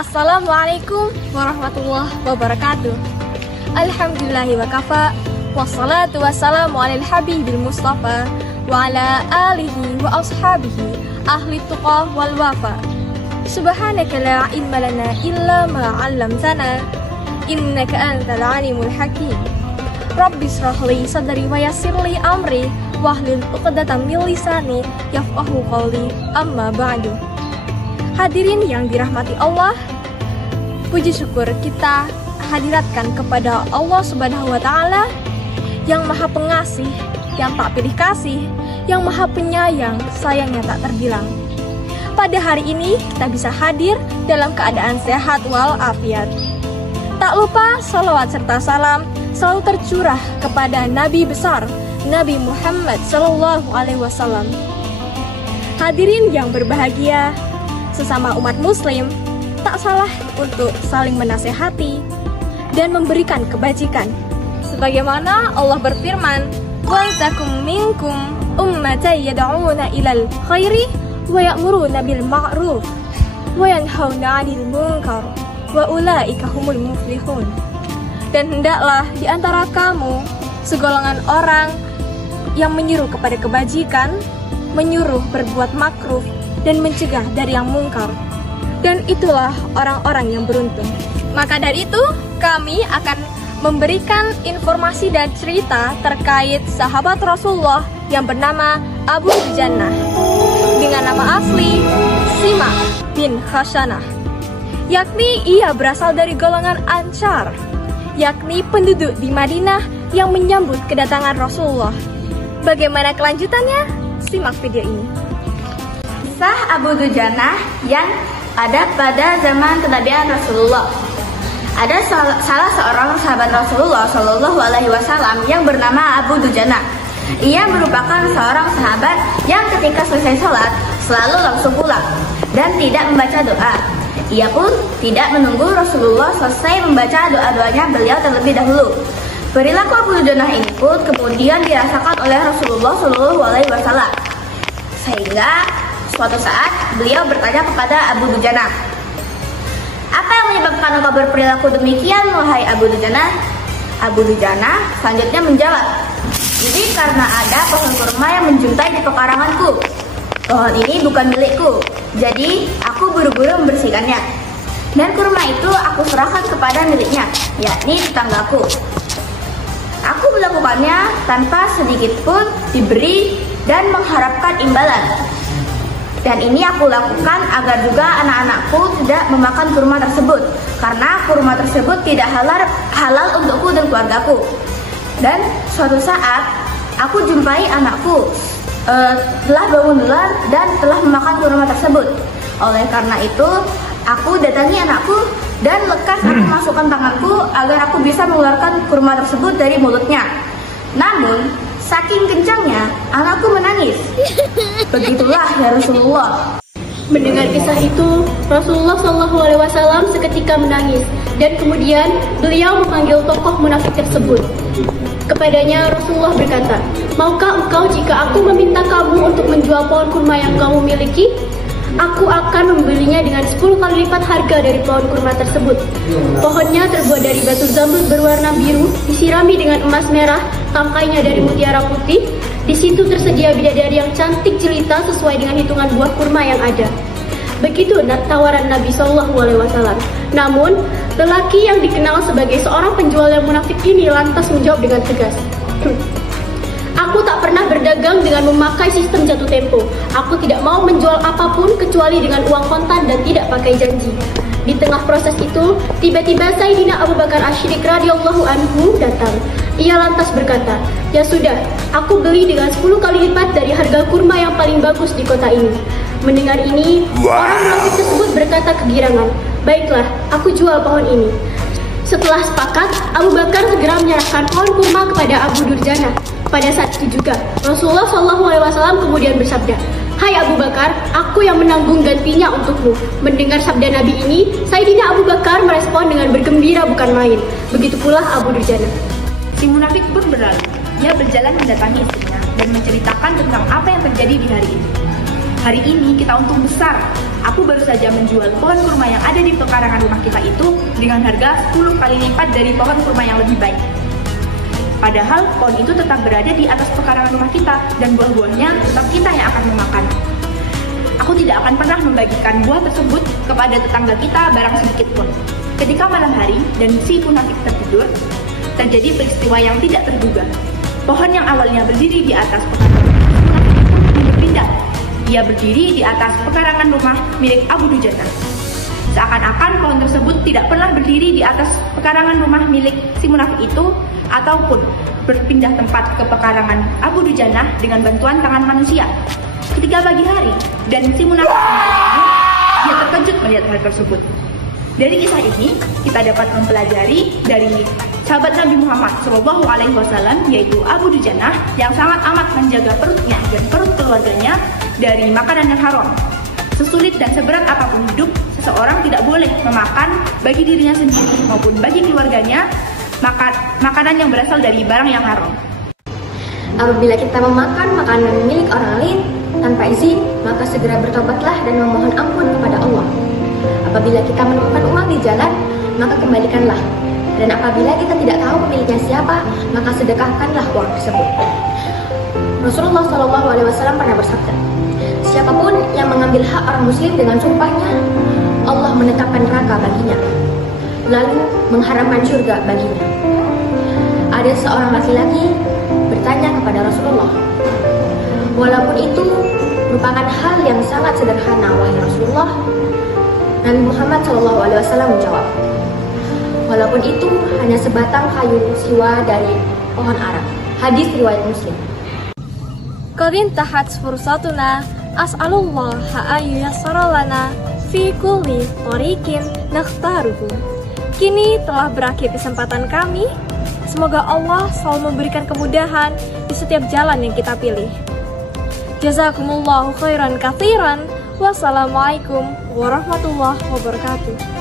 Assalamualaikum warahmatullahi wabarakatuh. Alhamdulillahi wa kafa, wassalatu wassalamu alal habibil mustafa wa ala alihi wa ashabihi ahli tuqah wal wafa. Subhanaka la ilma lana illa ma 'allamtana innaka antal alimul hakim. Rabbi shrah li sadri wa yassir li amri wahlul 'uqdatam min lisani yafqahu qawli. Amma ba'du. Hadirin yang dirahmati Allah, puji syukur kita hadiratkan kepada Allah Subhanahu wa Ta'ala yang Maha Pengasih, yang tak pilih kasih, yang Maha Penyayang, sayangnya tak terbilang. Pada hari ini kita bisa hadir dalam keadaan sehat walafiat. Tak lupa salawat serta salam selalu tercurah kepada Nabi besar, Nabi Muhammad SAW. Hadirin yang berbahagia, sesama umat muslim, tak salah untuk saling menasehati dan memberikan kebajikan. Sebagaimana Allah berfirman, "Wal takum minkum ummatan yad'una ilal khairi wa ya'muruna bil ma'ruf wa yanhauna 'anil munkar wa ulaika humul muflihun." Dan hendaklah di antara kamu segolongan orang yang menyuruh kepada kebajikan, menyuruh berbuat makruf dan mencegah dari yang mungkar. Dan itulah orang-orang yang beruntung. Maka dari itu, kami akan memberikan informasi dan cerita terkait sahabat Rasulullah yang bernama Abu Dujannah dengan nama asli Simak bin Khashanah, yakni ia berasal dari golongan Ansar, yakni penduduk di Madinah yang menyambut kedatangan Rasulullah. Bagaimana kelanjutannya? Simak video ini. Kisah Abu Dujannah yang ada pada zaman kenabian Rasulullah. Ada salah seorang sahabat Rasulullah Shallallahu Alaihi Wasallam yang bernama Abu Dujannah. Ia merupakan seorang sahabat yang ketika selesai sholat selalu langsung pulang dan tidak membaca doa. Ia pun tidak menunggu Rasulullah selesai membaca doa-doanya beliau terlebih dahulu. Perilaku Abu Dujannah ini pun kemudian dirasakan oleh Rasulullah Shallallahu Alaihi Wasallam, sehingga suatu saat beliau bertanya kepada Abu Dujannah, "Apa yang menyebabkan engkau berperilaku demikian, wahai Abu Dujannah?" Abu Dujannah selanjutnya menjawab, "Jadi karena ada pohon kurma yang menjuntai di pekaranganku. Pohon ini bukan milikku, jadi aku buru-buru membersihkannya. Dan kurma itu aku serahkan kepada miliknya, yakni tetanggaku. Aku melakukannya tanpa sedikit pun diberi dan mengharapkan imbalan. Dan ini aku lakukan agar juga anak-anakku tidak memakan kurma tersebut, karena kurma tersebut tidak halal untukku dan keluargaku. Dan suatu saat aku jumpai anakku telah bangun duluan dan telah memakan kurma tersebut. Oleh karena itu aku datangi anakku dan lekas aku masukkan tanganku agar aku bisa mengeluarkan kurma tersebut dari mulutnya. Namun saking kencangnya, anakku menangis. Begitulah ya Rasulullah." Mendengar kisah itu, Rasulullah SAW seketika menangis dan kemudian beliau memanggil tokoh munafik tersebut. Kepadanya Rasulullah berkata, "Maukah engkau jika aku meminta kamu untuk menjual pohon kurma yang kamu miliki? Aku akan membelinya dengan 10 kali lipat harga dari pohon kurma tersebut. Pohonnya terbuat dari batu zamrud berwarna biru, disirami dengan emas merah, tangkainya dari mutiara putih. Di situ tersedia bidadari yang cantik jelita sesuai dengan hitungan buah kurma yang ada." Begitu tawaran Nabi SAW. Namun, lelaki yang dikenal sebagai seorang penjual yang munafik ini lantas menjawab dengan tegas, "Aku tak pernah berdagang dengan memakai sistem jatuh tempo. Aku tidak mau menjual apapun kecuali dengan uang kontan dan tidak pakai janji." Di tengah proses itu, tiba-tiba Sayyidina Abu Bakar Asy-Syiddiq radhiyallahu anhu datang. Ia lantas berkata, "Ya sudah, aku beli dengan 10 kali lipat dari harga kurma yang paling bagus di kota ini." Mendengar ini, orang munafik tersebut berkata kegirangan, "Baiklah, aku jual pohon ini." Setelah sepakat, Abu Bakar segera menyerahkan pohon kurma kepada Abu Dujannah. Pada saat itu juga, Rasulullah SAW kemudian bersabda, "Hai Abu Bakar, aku yang menanggung gantinya untukmu." Mendengar sabda Nabi ini, Sayyidina Abu Bakar merespon dengan bergembira bukan main. Begitu pula Abu Dujannah. Si munafik pun berlalu. Dia berjalan mendatangi istrinya dan menceritakan tentang apa yang terjadi di hari itu. "Hari ini kita untung besar. Aku baru saja menjual pohon kurma yang ada di pekarangan rumah kita itu dengan harga 10 kali lipat dari pohon kurma yang lebih baik. Padahal pohon itu tetap berada di atas pekarangan rumah kita dan buah-buahnya tetap kita yang akan memakan. Aku tidak akan pernah membagikan buah tersebut kepada tetangga kita barang sedikit pun. Ketika malam hari dan si munafik tertidur, terjadi peristiwa yang tidak terduga. Pohon yang awalnya berdiri di atas pekarangan rumah itu berpindah. Ia berdiri di atas pekarangan rumah milik Abu Dujana. Seakan-akan pohon tersebut tidak pernah berdiri di atas pekarangan rumah milik si munafik itu, ataupun berpindah tempat ke pekarangan Abu Dujana dengan bantuan tangan manusia. Ketika pagi hari dan si munafik dia terkejut melihat hal tersebut. Dari kisah ini kita dapat mempelajari dari sahabat Nabi Muhammad SAW, yaitu Abu Dujana, yang sangat amat menjaga perutnya dan perut keluarganya dari makanan yang haram. Sesulit dan seberat apapun hidup, seseorang tidak boleh memakan bagi dirinya sendiri maupun bagi keluarganya makanan yang berasal dari barang yang haram. Apabila kita memakan makanan milik orang lain tanpa izin, maka segera bertobatlah dan memohon ampun kepada Allah. Apabila kita menemukan uang di jalan, maka kembalikanlah. Dan apabila kita tidak tahu pemiliknya siapa, maka sedekahkanlah uang tersebut. Rasulullah SAW pernah bersabda, siapapun yang mengambil hak orang muslim dengan sumpahnya, Allah menetapkan neraka baginya, lalu mengharamkan surga baginya. Ada seorang laki-laki bertanya kepada Rasulullah, walaupun itu merupakan hal yang sangat sederhana, wahai Rasulullah. Nabi Muhammad SAW menjawab, walaupun itu hanya sebatang kayu siwa dari pohon ara. Hadis riwayat Muslim. Qad intahat fursatuna, as'alullah an yassara lana fi kulli tariqin nakhtaruhu. Kini telah berakhir kesempatan kami. Semoga Allah selalu memberikan kemudahan di setiap jalan yang kita pilih. Jazakumullahu khairan katsiran. Wassalamualaikum warahmatullahi wabarakatuh.